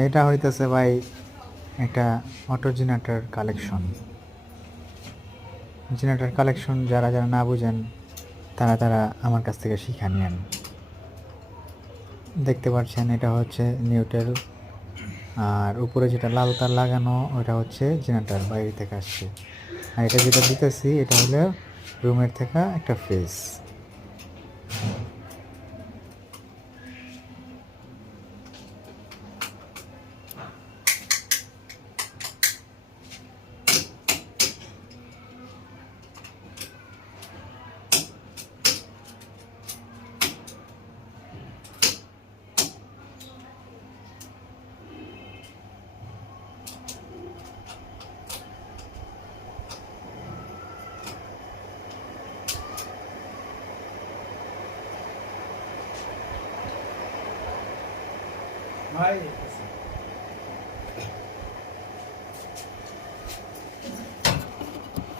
এটা হইতেছে ভাই একটা auto generator collection. Generator collection যারা যারা না বুঝেন তারা তারা আমার কাছ থেকে শিক্ষা নেন। দেখতে পাচ্ছেন এটা হচ্ছে নিউট্রাল, আর উপরে যেটা লাল তার লাগানো ওটা হচ্ছে জেনারেটর বাইরে থেকে আসছে। আর এটা যেটা দিতেছি এটা হলো রুমের থেকে একটা ফেস। ভাই